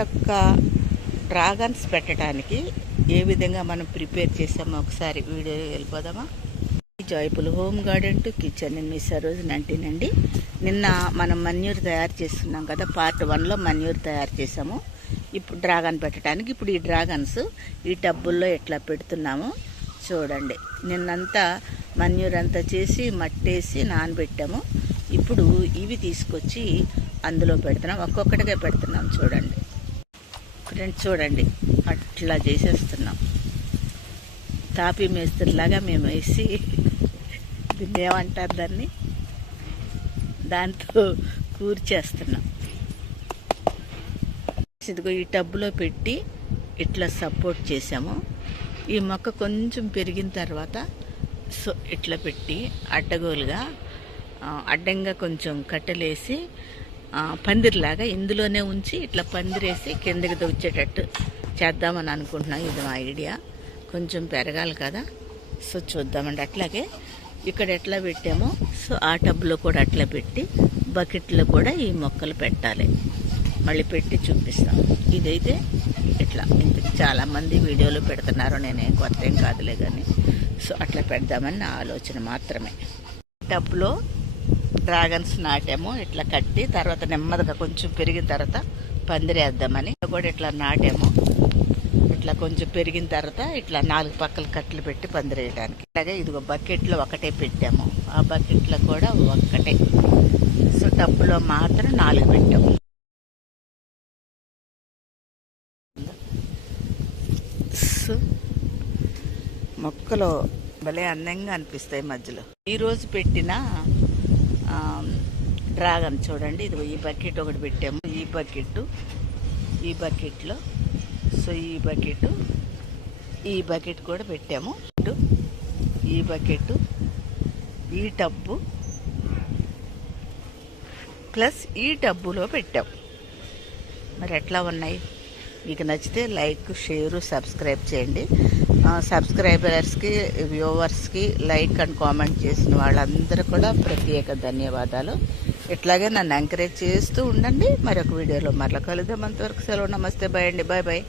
యొక్క డ్రాగన్స్ పెట్టడానికి ఏ విధంగా మనం ప్రిపేర్ చేసామో ఒకసారి వీడియో వెళ్ళిపోదామా. Joyful home garden to kitchen మీ సరోజ్ నంటినండి. నిన్న మనం మన్యూర్ తయారు చేస్తున్నాం కదా, పార్ట్ 1లో మన్యూర్ తయారు చేసాము. ఇప్పుడు డ్రాగన్ పెట్టడానికి ఇప్పుడు ఈ డ్రాగన్స్ ఈ టబ్బుల్లో ఎట్లా పెడుతున్నాము చూడండి. నిన్నంతా మన్యూర్ అంతా చేసి మట్టేసి నానబెట్టాము. ఇప్పుడు ఇవి తీసుకొచ్చి అందులో పెడుతున్నాం, ఒక్కొక్కటిగా పెడుతున్నాం. చూడండి ఫ్రెండ్స్, చూడండి అట్లా చేసేస్తున్నాం. తాపీ మేస్త్రిలాగా మేము వేసి దీన్ని ఏమంటారు, దాంతో కూర్చేస్తున్నాం. ఇదిగో ఈ టబ్బులో పెట్టి ఇట్లా సపోర్ట్ చేసాము. ఈ మొక్క కొంచెం పెరిగిన తర్వాత ఇట్లా పెట్టి అడ్డగోలుగా అడ్డంగా కొంచెం కట్టెలేసి పందిరిలాగా ఇందులోనే ఉంచి ఇట్లా పందిరేసి కిందకి దొచ్చేటట్టు చేద్దామని అనుకుంటున్నాం. ఇది మా ఐడియా. కొంచెం పెరగాలి కదా, సో చూద్దామండి. అట్లాగే ఇక్కడ ఎట్లా పెట్టామో ఆ టబ్లో కూడా అట్లా పెట్టి బకెట్లో కూడా ఈ మొక్కలు పెట్టాలి. మళ్ళీ పెట్టి చూపిస్తాం. ఇదైతే ఇట్లా ఇంతకు చాలామంది వీడియోలు పెడుతున్నారు, నేనేం కొత్త ఏం కాదులే కానీ. సో అట్లా పెడదామని నా ఆలోచన మాత్రమే. టబ్లో డ్రాగన్స్ నాటాము ఇట్లా కట్టి, తర్వాత నెమ్మదిగా కొంచెం పెరిగిన తర్వాత పందిరేద్దామని కూడా ఇట్లా నాటాము. ఇట్లా కొంచెం పెరిగిన తర్వాత ఇట్లా 4 పక్కల కట్టలు పెట్టి పందిరేయడానికి. అలాగే ఇదిగో బకెట్లో ఒకటే పెట్టాము, ఆ బకెట్లో కూడా ఒక్కటే. సో టబ్లో మాత్రం 4 పెట్టాము. సో మొక్కలు భలే అందంగా అనిపిస్తాయి మధ్యలో. ఈరోజు పెట్టిన డ్రాగన్ చూడండి. ఇది ఈ బకెట్ ఒకటి పెట్టాము, ఈ బకెట్లో. సో ఈ బకెట్ కూడా పెట్టాము. ఈ బకెట్, ఈ టబ్బు ప్లస్ ఈ టబ్బులో పెట్టాము. మరి ఎట్లా ఉన్నాయి? మీకు నచ్చితే లైక్, షేరు, సబ్స్క్రైబ్ చేయండి. సబ్స్క్రైబర్స్కి, వ్యూవర్స్కి లైక్ అండ్ కామెంట్ చేసిన వాళ్ళందరూ కూడా ప్రత్యేక ధన్యవాదాలు. ఇట్లాగే నన్ను ఎంకరేజ్ చేస్తూ ఉండండి. మరొక వీడియోలో మరలా కలుద్దాం. అంతవరకు సెలవు, నమస్తే, బాయ్ అండి, బాయ్ బాయ్.